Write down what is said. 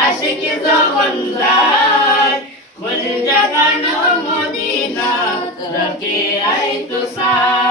আশিক যখন যায় খোঁজ জাগানো মদিনা রাখে আই তো সাই